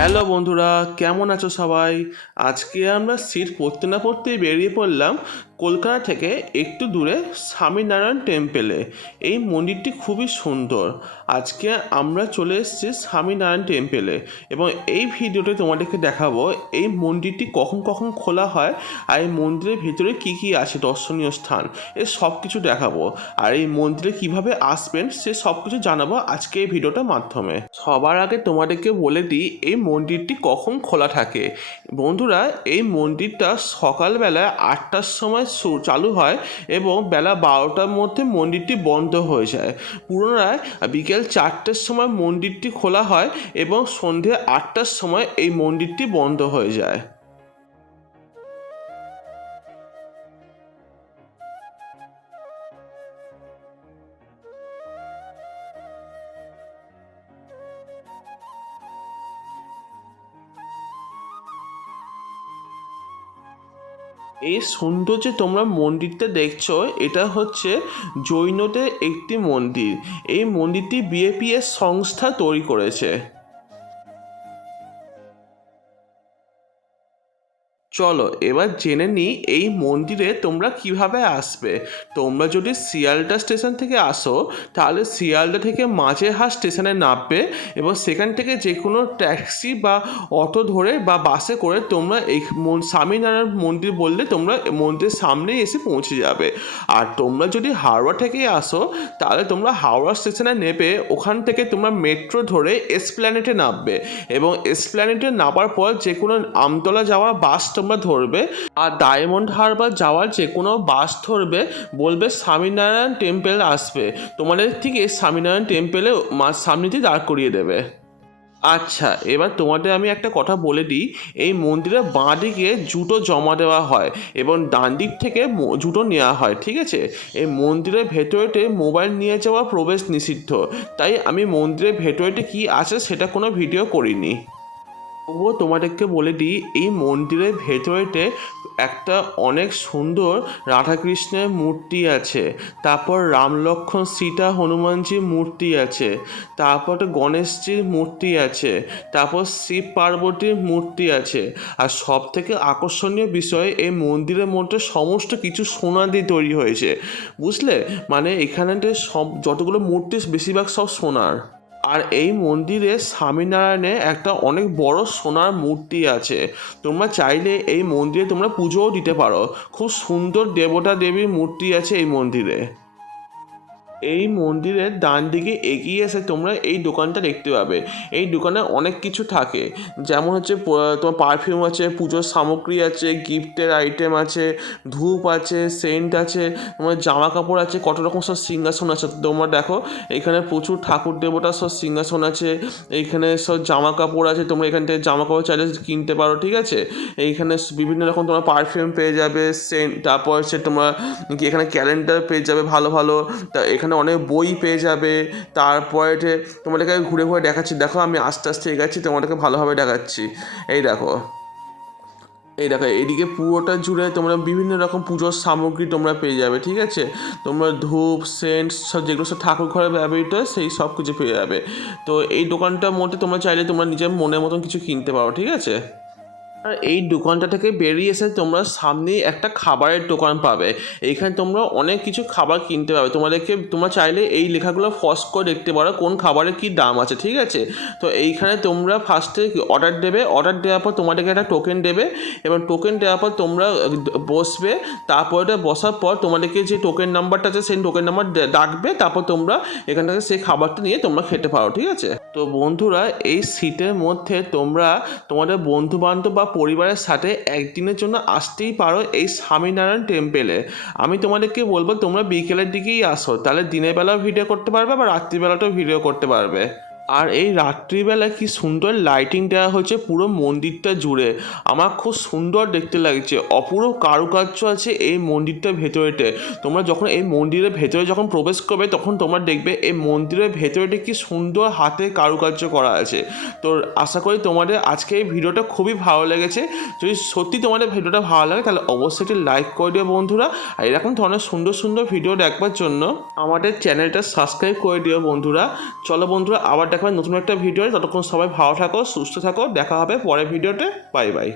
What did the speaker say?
Hello বন্ধুরা, কেমন আছো সবাই? আজকে আমরা সিট পড়তে না পড়তেই বেরিয়ে পড়লাম কলকাতা থেকে একটু দূরে স্বামীনারায়ণ টেম্পেলে। এই মন্দিরটি খুবই সুন্দর। আজকে আমরা চলে এসেছি স্বামীনারায়ণ টেম্পেলে এবং এই ভিডিওতে তোমাদেরকে দেখাবো এই মন্দিরটি কখন কখন খোলা হয় আর এই মন্দিরের ভিতরে কি কি আছে দর্শনীয় স্থান, এ সব কিছু দেখাবো। আর এই মন্দিরে কিভাবে আসবেন সে সব কিছু জানাবো আজকে এই ভিডিওটার মাধ্যমে। সবার আগে তোমাদেরকে বলে দিই এই মন্দিরটি কখন খোলা থাকে। বন্ধুরা, এই মন্দিরটা সকালবেলা 8টার সময় চালু হয় এবং বেলা 12টার মধ্যে মন্দিরটি বন্ধ হয়ে যায়। পুনরায় বিকেল 4টের সময় মন্দিরটি খোলা হয় এবং সন্ধে 8টার সময় এই মন্দিরটি বন্ধ হয়ে যায়। এই সুন্দর যে তোমরা মন্দিরটা দেখছো, এটা হচ্ছে জৈনদের একটি মন্দির। এই মন্দিরটি বিএপিএস সংস্থা তৈরি করেছে। চলো এবার জেনে নিই এই মন্দিরে তোমরা কিভাবে আসবে। তোমরা যদি শিয়ালদা স্টেশন থেকে আসো তাহলে শিয়ালদা থেকে মাঝেরহাট স্টেশনে নামবে এবং সেখান থেকে যে কোনো ট্যাক্সি বা অটো ধরে বা বাসে করে তোমরা এই স্বামীনারায়ণ মন্দির বললে তোমরা মন্দিরের সামনেই এসে পৌঁছে যাবে। আর তোমরা যদি হাওড়া থেকে আসো তাহলে তোমরা হাওড়া স্টেশনে নেবে, ওখান থেকে তোমরা মেট্রো ধরে এসপ্ল্যানেডে নামবে এবং এসপ্ল্যানেডে নামার পর যে কোনো আমতলা যাওয়ার বাস তোমরা ধরবে। আর ডায়মন্ড হারবার যাওয়ার যে কোনো বাস ধরবে, বলবে স্বামীনারায়ণ টেম্পেল আসবে, তোমাদের ঠিক এই স্বামীনারায়ণ টেম্পেলে সামনেতেই দাঁড় করিয়ে দেবে। আচ্ছা, এবার তোমাদের আমি একটা কথা বলে দিই, এই মন্দিরে বাঁ দিকে জুতো জমা দেওয়া হয় এবং ডান দিক থেকে জুতো নেওয়া হয়, ঠিক আছে? এই মন্দিরের ভেতরেতে মোবাইল নিয়ে যাওয়া প্রবেশ নিষিদ্ধ, তাই আমি মন্দিরের ভেতরেতে কি আছে সেটা কোনো ভিডিও করিনি। তবুও তোমাদেরকে বলে দিই এই মন্দিরের ভেতরেতে একটা অনেক সুন্দর রাধাকৃষ্ণের মূর্তি আছে, তারপর রাম লক্ষ্মণ সীতা হনুমানজির মূর্তি আছে, তারপর গণেশজির মূর্তি আছে, তারপর শিব পার্বতীর মূর্তি আছে। আর সব থেকে আকর্ষণীয় বিষয় এই মন্দিরের মধ্যে সমস্ত কিছু সোনা দিয়ে তৈরি হয়েছে, বুঝলে? মানে এখানে সব যতগুলো মূর্তি বেশিরভাগ সব সোনার। আর এই মন্দিরে স্বামীনারায়ণের একটা অনেক বড় সোনার মূর্তি আছে। তোমরা চাইলে এই মন্দিরে তোমরা পুজোও দিতে পারো। খুব সুন্দর দেবতা দেবীর মূর্তি আছে এই মন্দিরে। এই মন্দিরের ডান দিকে এগিয়ে এসে তোমরা এই দোকানটা দেখতে পাবে। এই দোকানে অনেক কিছু থাকে, যেমন হচ্ছে তোমার পারফিউম আছে, পুজোর সামগ্রী আছে, গিফটের আইটেম আছে, ধূপ আছে, সেন্ট আছে, তোমার জামা কাপড় আছে, কত রকম সব সিংহাসন আছে। তোমরা দেখো এখানে প্রচুর ঠাকুর দেবতার সব সিংহাসন আছে, এইখানে সব জামা কাপড় আছে, তোমরা এখান থেকে জামা কাপড় চাইলে কিনতে পারো, ঠিক আছে? এইখানে বিভিন্ন রকম তোমার পারফিউম পেয়ে যাবে, সেন্ট, তারপর হচ্ছে তোমরা এখানে ক্যালেন্ডার পেয়ে যাবে ভালো ভালো, তা এখানে অনেক বই পেয়ে যাবে। তারপরে তোমাদেরকে ঘুরে ঘুরে দেখাচ্ছি, দেখো আমি আস্তে আস্তে এগাচ্ছি, তোমাদেরকে ভালোভাবে দেখাচ্ছি। এই দেখো, এই দেখো এইদিকে পুরোটা জুড়ে তোমরা বিভিন্ন রকম পুজোর সামগ্রী তোমরা পেয়ে যাবে, ঠিক আছে? তোমরা ধূপ, সেন্ট, সব যেগুলো সব ঠাকুর ঘরে ব্যবহৃত হয় সেই সব কিছু পেয়ে যাবে। তো এই দোকানটার মধ্যে তোমরা চাইলে তোমরা নিজের মনের মতন কিছু কিনতে পারো, ঠিক আছে? আর এই দোকানটা থেকে বেরিয়ে এসে তোমরা সামনেই একটা খাবারের দোকান পাবে। এইখানে তোমরা অনেক কিছু খাবার কিনতে পাবে। তোমরা চাইলে এই লেখাগুলো ফস করে দেখতে পারো কোন খাবারের কী দাম আছে, ঠিক আছে? তো এইখানে তোমরা ফার্স্টে অর্ডার দেবে, অর্ডার দেওয়ার পর তোমাদেরকে একটা টোকেন দেবে এবং টোকেন দেওয়ার পর তোমরা বসবে। তারপরে বসার পর তোমাদেরকে যে টোকেন নাম্বারটা আছে সেই টোকেন নাম্বার ডাকবে, তারপর তোমরা এখান থেকে সেই খাবারটা নিয়ে তোমরা খেতে পারো, ঠিক আছে? তো বন্ধুরা, এই সিটের মধ্যে তোমরা তোমাদের বন্ধুবান্ধব বা পরিবারের সাথে একদিনের জন্য আসতেই পারো এই স্বামীনারায়ণ টেম্পেলে। আমি তোমাদেরকে বলবো তোমরা বিকেলের দিকেই আসো, তাহলে দিনের বেলাও ভিডিও করতে পারবে বা রাত্রিবেলাটাও ভিডিও করতে পারবে। আর এই রাত্রিবেলায় কি সুন্দর লাইটিং দেওয়া হয়েছে পুরো মন্দিরটা জুড়ে, আমার খুব সুন্দর দেখতে লাগছে। অপূর্ব কারুকার্য আছে এই মন্দিরটার ভেতরেতে। তোমরা যখন এই মন্দিরের ভেতরে যখন প্রবেশ করবে তখন তোমরা দেখবে এই মন্দিরের ভেতরেতে কি সুন্দর হাতে কারুকার্য করা আছে। তো আশা করি তোমাদের আজকে এই ভিডিওটা খুবই ভালো লেগেছে। যদি সত্যি তোমাদের ভিডিওটা ভালো লাগে তাহলে অবশ্যই একটি লাইক করে দিও বন্ধুরা। আর এরকম ধরনের সুন্দর সুন্দর ভিডিও দেখবার জন্য আমাদের চ্যানেলটা সাবস্ক্রাইব করে দিও বন্ধুরা। চলো বন্ধুরা, আবার দেখা হবে নতুন একটা ভিডিও। ততক্ষণ সবাই ভালো থাকো, সুস্থ থাকো, দেখা হবে পরের ভিডিওতে। Bye bye.